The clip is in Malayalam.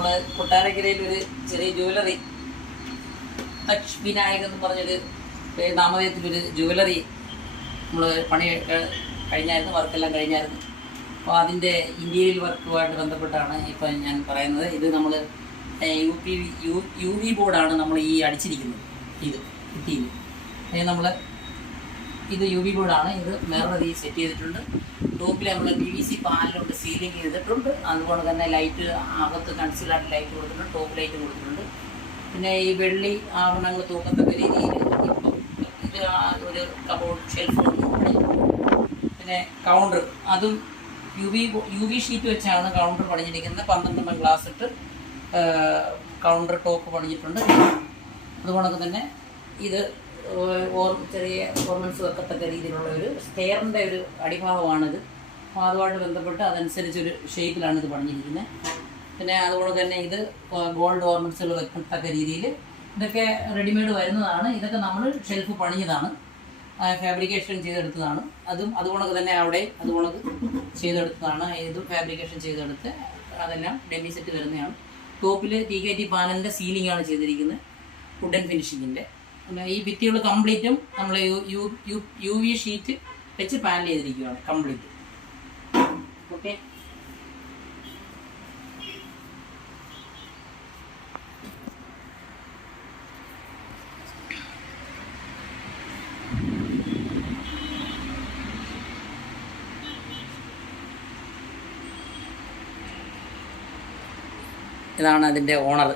നമ്മൾ കൊട്ടാരക്കരയിൽ ഒരു ചെറിയ ജുവലറി തക്ഷ് വിനായക് എന്ന് പറഞ്ഞൊരു നാമധേയത്തിലൊരു ജുവലറി നമ്മൾ പണി കഴിഞ്ഞായിരുന്നു, വർക്കെല്ലാം കഴിഞ്ഞായിരുന്നു. അപ്പോൾ അതിൻ്റെ ഇൻറ്റീരിയൽ വർക്കുമായിട്ട് ബന്ധപ്പെട്ടാണ് ഇപ്പം ഞാൻ പറയുന്നത്. ഇത് നമ്മൾ യു വി ബോർഡാണ് നമ്മൾ ഈ അടിച്ചിരിക്കുന്നത്. ഇത് ഭിത്തിയിൽ നമ്മൾ ഇത് യു വി ബോർഡാണ്. ഇത് മിറർ ഈ സെറ്റ് ചെയ്തിട്ടുണ്ട്. ടോപ്പിൽ നമ്മൾ PVC പാനലുണ്ട്, സീലിംഗ് ചെയ്തിട്ടുണ്ട്. അതുപോലെ തന്നെ ലൈറ്റ് അകത്ത് കൺസീലായിട്ട് ലൈറ്റ് കൊടുത്തിട്ടുണ്ട്, ടോപ്പ് ലൈറ്റ് കൊടുത്തിട്ടുണ്ട്. പിന്നെ ഈ വെള്ളി ആഭരണങ്ങൾ തൂക്കത്തക്ക രീതിയിൽ ഇപ്പം ഇത് ഒരു കബോർഡ് ഷെൽഫ്. പിന്നെ കൗണ്ടർ അതും യു വി ഷീറ്റ് വെച്ചാണ് കൗണ്ടർ പണിഞ്ഞിരിക്കുന്നത്. 12 ഗ്ലാസ് ഇട്ട് കൗണ്ടർ ടോപ്പ് പണിഞ്ഞിട്ടുണ്ട്. അതുകൊണ്ടൊക്കെ തന്നെ ഇത് ചെറിയ ഓർണമെൻറ്റ്സ് വെക്കത്തക്ക രീതിയിലുള്ള ഒരു സ്റ്റെയറിൻ്റെ ഒരു അടിഭാഗമാണിത്. അപ്പോൾ അതുമായിട്ട് ബന്ധപ്പെട്ട് അതനുസരിച്ചൊരു ഷേപ്പിലാണ് ഇത് പണിഞ്ഞിരിക്കുന്നത്. പിന്നെ അതുകൊണ്ട് തന്നെ ഇത് ഗോൾഡ് ഓർണമെൻറ്റ്സുകൾ വെക്കത്തക്ക രീതിയിൽ ഇതൊക്കെ റെഡിമെയ്ഡ് വരുന്നതാണ്. ഇതൊക്കെ നമ്മൾ ഷെൽഫ് പണിഞ്ഞതാണ്, ഫാബ്രിക്കേഷൻ ചെയ്തെടുത്തതാണ്. അതുകൊണ്ട് തന്നെ അവിടെ അതുകൊണ്ട് ചെയ്തെടുത്തതാണ്. ഇതും ഫാബ്രിക്കേഷൻ ചെയ്തെടുത്ത് അതെല്ലാം ഡെമി സെറ്റ് വരുന്നതാണ്. ടോപ്പിൽ TKT പാനലിൻ്റെ സീലിംഗാണ് ചെയ്തിരിക്കുന്നത്, വുഡൻ ഫിനിഷിങ്ങിൻ്റെ. പിന്നെ ഈ ഭിത്തികൾ കംപ്ലീറ്റും നമ്മൾ യു വി ഷീറ്റ് വെച്ച് പാനൽ ചെയ്തിരിക്കുകയാണ് കംപ്ലീറ്റ്. ഓക്കെ, ഇതാണ് അതിൻ്റെ ഓണർ.